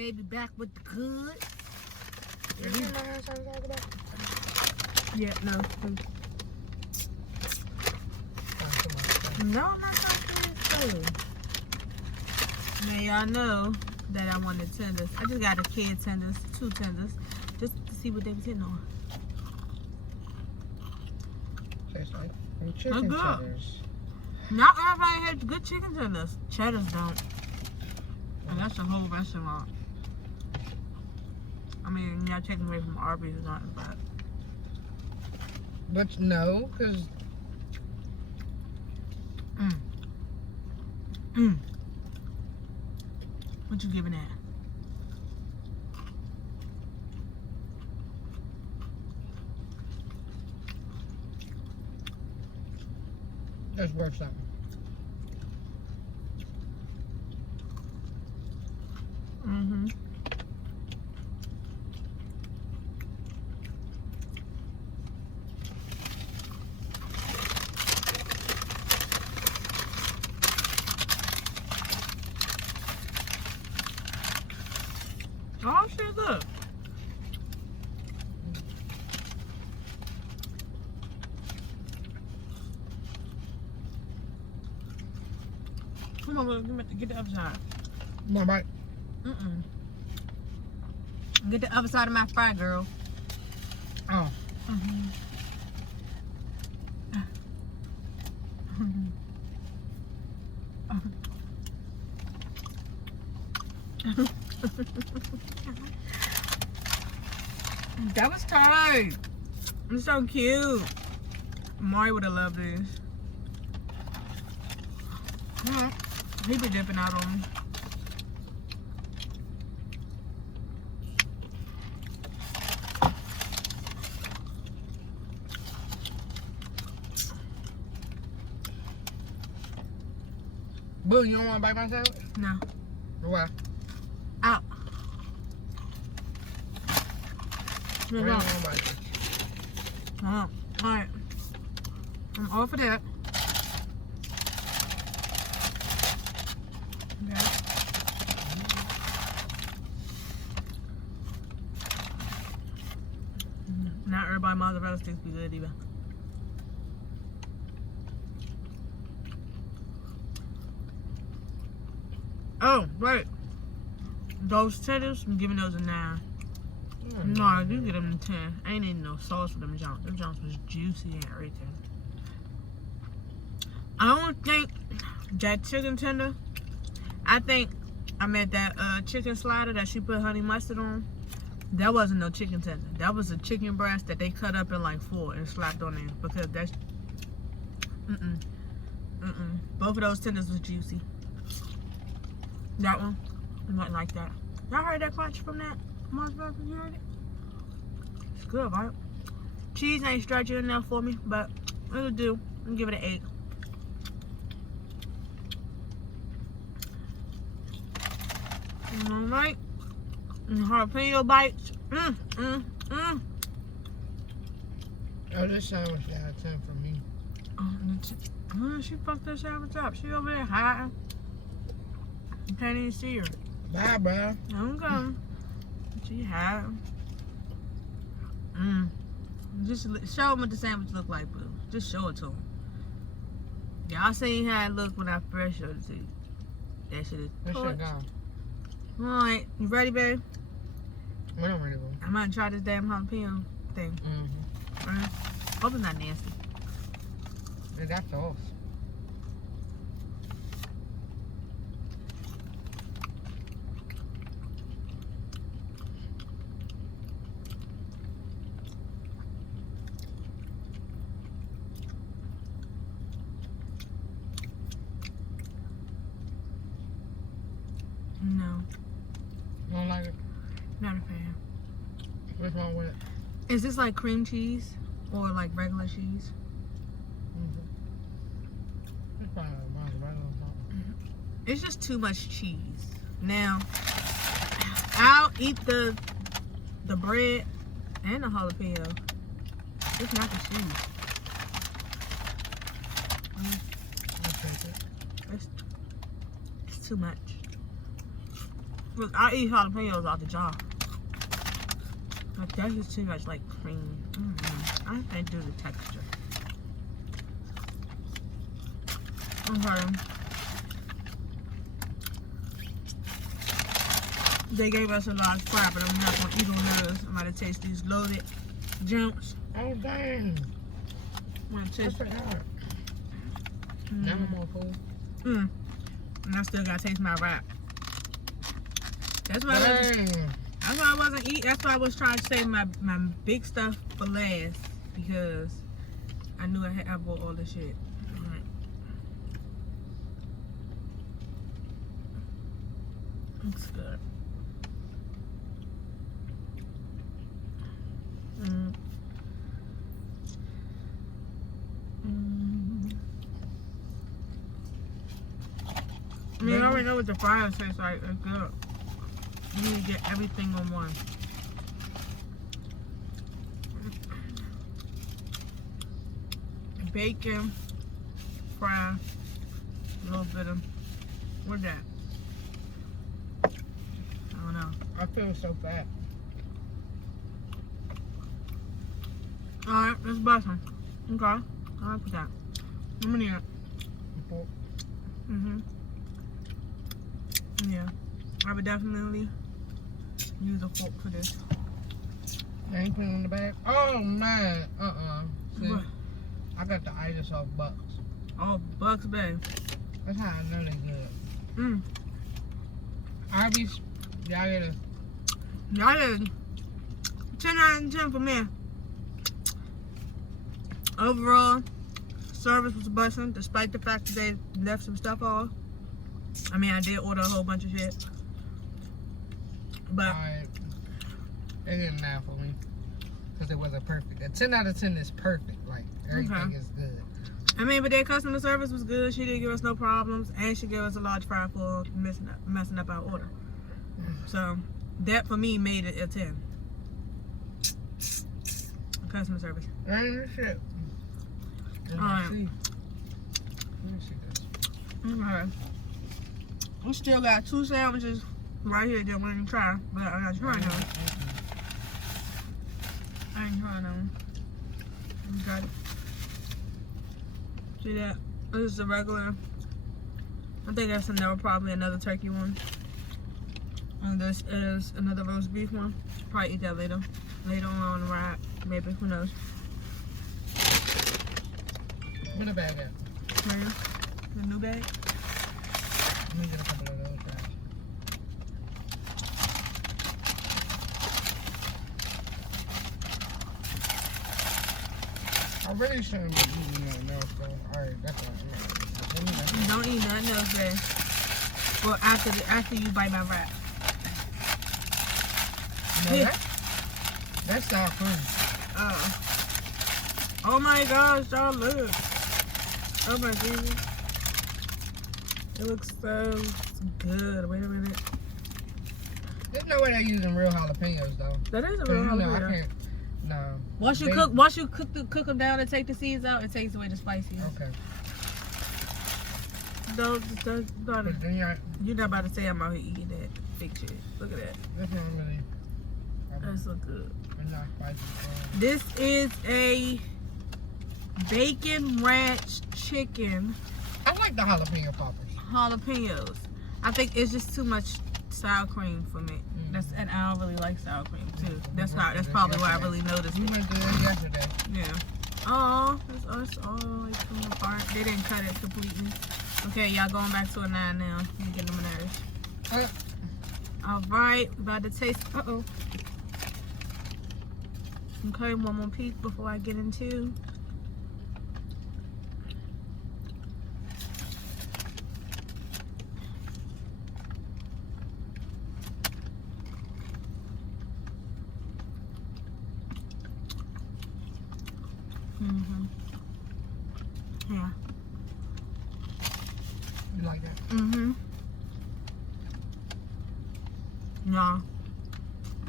Baby back with the goods. Yeah, no. No, I'm not talking food. Now y'all know that I wanted tenders. I just got a kid tenders, 2 tenders, just to see what they was hitting on. Tastes like chicken tenders. Not everybody has good chicken tenders. Cheddars don't. And that's a whole restaurant. I mean, y'all taking away from Arby's or not, but no, because what you giving that? that's worth something. Oh shit, look. Come on, get the other side. No, right. Get the other side of my fry, girl. Oh. That was tight. It's so cute. Mari would have loved this. He be dipping out on me. Boo, you don't want to bite my sandwich? No. Why? Out. Why you don't want to bite it? Alright. I'm all for that. Okay. Not everybody mozzarella sticks be good either. Oh, right. Those tenders, I'm giving those a 9. No, you get them a 10. I ain't eating no sauce for them Jones. Them Jones was juicy and everything. I don't think that chicken tender, I think I meant that chicken slider that she put honey mustard on. That wasn't no chicken tender. That was a chicken breast that they cut up in like 4 and slapped on there. Because that's, both of those tenders was juicy. That one, nothing like that. Y'all heard that crunch from that mozzarella? You heard it? It's good, right? Cheese ain't stretching enough for me, but it'll do. I'm give it an 8. Alright. Jalapeno bites. Oh, this sandwich got a 10 for me. She fucked that sandwich up. She over there hiding. You can't even see her. Bye, bro. Okay. She hiding. Just show them what the sandwich look like, boo. Just show it to them. Y'all seen how it looked when I first showed it to you. That shit is This shit gone. Alright, you ready, babe? When I'm ready, bro. I'm gonna try this damn jalapeno thing. Alright. Hope it's not nasty. Yeah, that's sauce. No, You don't like it? not a fan. What's wrong with it? Is this like cream cheese or like regular cheese? It's probably like mozzarella or something. It's just too much cheese. Now, I'll eat the bread and the jalapeno. It's not the cheese. It's too much. I eat jalapenos out the jar. Like, that's just too much, like, cream. I can't do the texture. Okay. They gave us a large fry, but I'm not going to eat on those. I'm going to taste these loaded jumps. Oh, dang. I'm going to taste That's hard. Now I'm more food. And I still got to taste my wrap. That's why I wasn't eating. That's why I was trying to save my big stuff for last, because I knew I bought all this shit. Alright. Looks good. I mean, I already know what the fries taste like. It's good. You need to get everything on one. Bacon, fry, a little bit of, what's that? I don't know. I feel so fat. Alright, let's bust them. Okay. I like that. How many are? Yeah. I would definitely use a fork for this. I ain't putting it in the bag. Oh, man. See, What? I got the itis off Bucks. Oh, Bucks, babe. That's how I know they good. Arby's, y'all get a... Y'all get 10 out of 10 for me. Overall, service was busting, despite the fact that they left some stuff off. I mean, I did order a whole bunch of shit. But Alright. They didn't matter for me. Because it wasn't perfect. A 10 out of 10 is perfect. Like, everything is good. I mean, but their customer service was good. She didn't give us no problems. And she gave us a large fry for messing up our order. So, that for me made it a 10. Customer service. Ain't shit. Alright. Let me see this. Okay. We still got 2 sandwiches right here that we didn't try, but I'm not trying them. I ain't trying them. Got it. See that? This is the regular. I think that's probably another turkey one. And this is another roast beef one. Probably eat that later. Later on the ride. Maybe, who knows. Where the bag at? Where? The new bag? Let me get a couple of those guys. I really shouldn't be eating nothing else, though. Alright, that's all right. Don't eat nothing else, babe. Well, after you bite my wrap. No, that's sour cream. Oh my gosh, y'all look. Oh my goodness. It looks so good. Wait a minute. There's no way they're using real jalapenos, though. That is a 'Cause real you know, I jalapeno. can't. No. Once you cook them down and take the seeds out, it takes away the spiciness. Okay. Don't. But then You're not about to say I'm out here eating that big shit. Look at that. that's not really. That's so good. I'm not spicy. This is a bacon ranch chicken I like the jalapeno poppers. jalapenos. I think it's just too much sour cream for me. And I don't really like sour cream too. That's probably why I really noticed You it. went to this yesterday. Yeah. Oh, it's all like coming apart. They didn't cut it completely. Okay, y'all going back to a 9 now. I'm getting them nerves. All right, about to taste. Okay, one more piece before I get into. Yeah. You like that? No.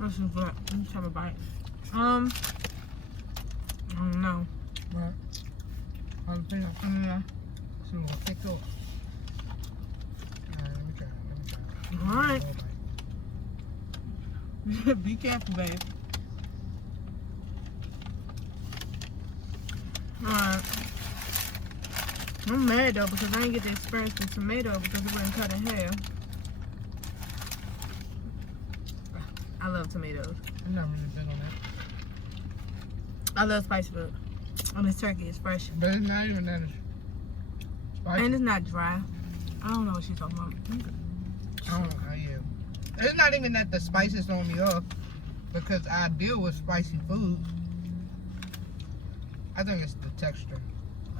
This is good. Let's have a bite. I don't know. What? Jalapeno. Yeah. It's a little thick up. Alright, let me try it. Alright. Be careful, baby. Alright. I'm mad though because I didn't get to experience the tomato because it wasn't cut in half. I love tomatoes. I'm not really big on that. I love spicy food. And this turkey is fresh. But it's not even that spicy. And it's not dry. I don't know what she's talking about. I don't know, yeah. It's not even that the spice is throwing me off because I deal with spicy food. I think it's the texture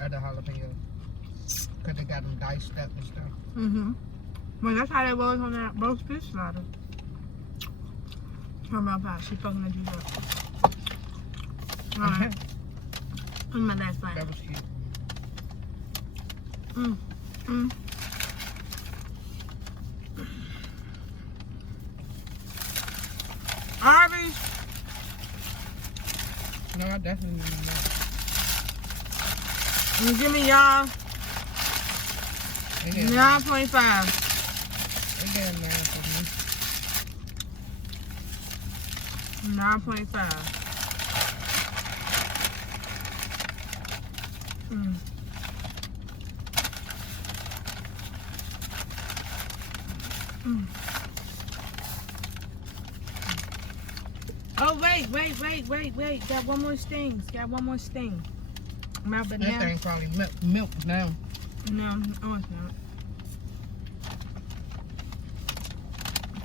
of the jalapeno. Because they got them diced up and stuff. Mm-hmm. Well, that's how they was on that roast fish slider. Her mouth out. She fucking that juice up. Alright. On my last bite. That was cute. Arby's. No, I definitely need that. You give me y'all 9.5. They get 9 for me. 9.5. Oh, wait. Got one more sting. My That banana. thing probably milk now. No, oh, it's not.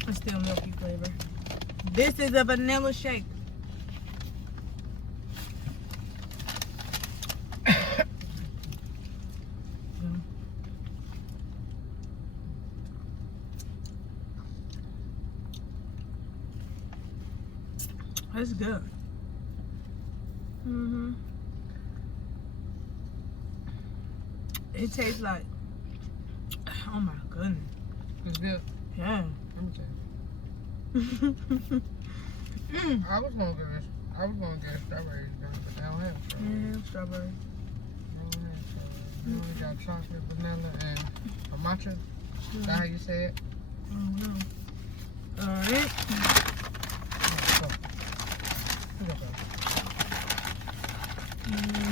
It's still milky flavor. This is a vanilla shake. That's good. It tastes like, oh my goodness. It's good. Yeah. Let me tell you. I was gonna get strawberries, but they don't have strawberries. Yeah, strawberry. They don't have strawberries. They only got chocolate, vanilla, and a matcha. Is that how you say it? Alright.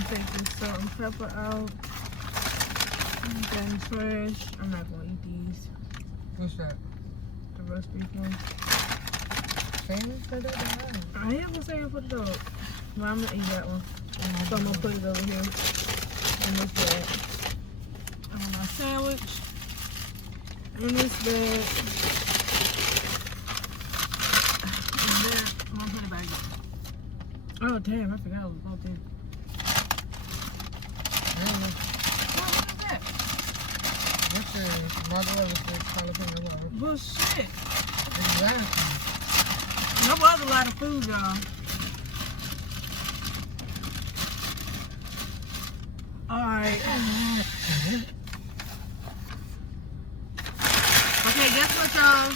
Take this salt and pepper out. Then fresh. I'm not gonna eat these. What's that? The roast beef one. Same for that? I am gonna say it for the dog. Well, I'm gonna eat that one. So I'm gonna put it over here. In this bag. On my sandwich. In this bag. And then I'm gonna put it back in. Oh damn, I forgot I was about there. What is that? This is mozzarella sticks, jalapeno water. Bullshit. Exactly. That was a lot of food, y'all. Alright. Okay, guess what, y'all?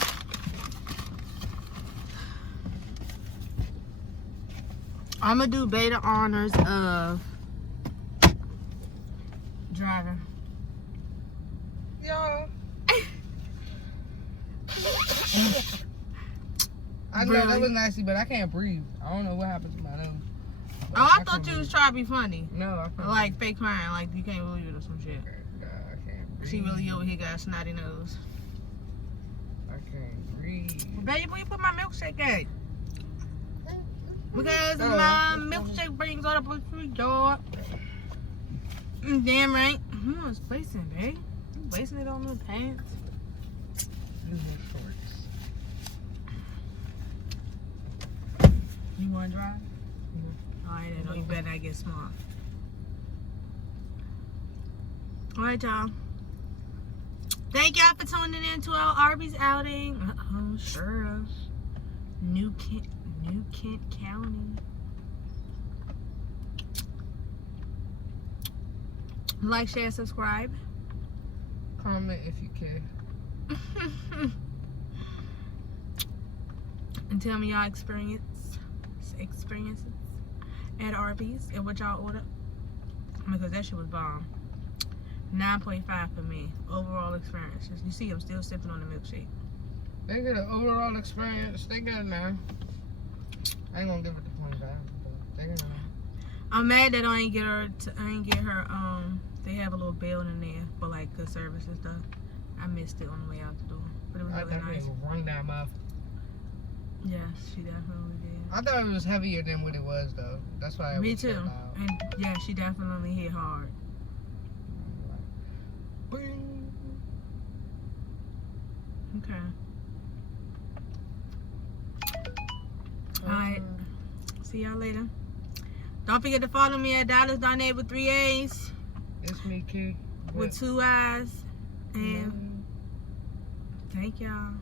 I'm gonna do beta honors of driver. Y'all. I know Really? that was nasty, but I can't breathe. I don't know what happened to my nose. Oh, I thought you was trying to be funny. No, I can't. Like fake crying, like you can't believe it or some shit. No, I can't breathe. She really over here got a snotty nose. I can't breathe. Baby, where you put my milkshake at? Because my milkshake brings all the blood through your. Damn right. Who was wasting, babe? You wasting it on the pants? These are shorts. You want to drive? Alright, then. No, you better not get smart. Alright, y'all. Thank y'all for tuning in to our Arby's outing. Uh-oh, sure. New Kent County. Like, share, subscribe. Comment if you care. And tell me y'all experiences at Arby's and what y'all ordered. Because that shit was bomb. 9.5 for me. Overall experience. You see, I'm still sipping on the milkshake. They get an overall experience. They got it now. I ain't gonna give it the 25, but they're gonna. I'm mad that I ain't get her. They have a little building there for like good service and stuff. I missed it on the way out the door, but it was really nice. Rung that mouth. Yes, she definitely did. I thought it was heavier than what it was though. That's why. Me too. And yeah, she definitely hit hard. Bing. Okay. Alright. See y'all later. Don't forget to follow me at DallasB with 3 A's. It's me, Kii. With 2 I's. And thank y'all.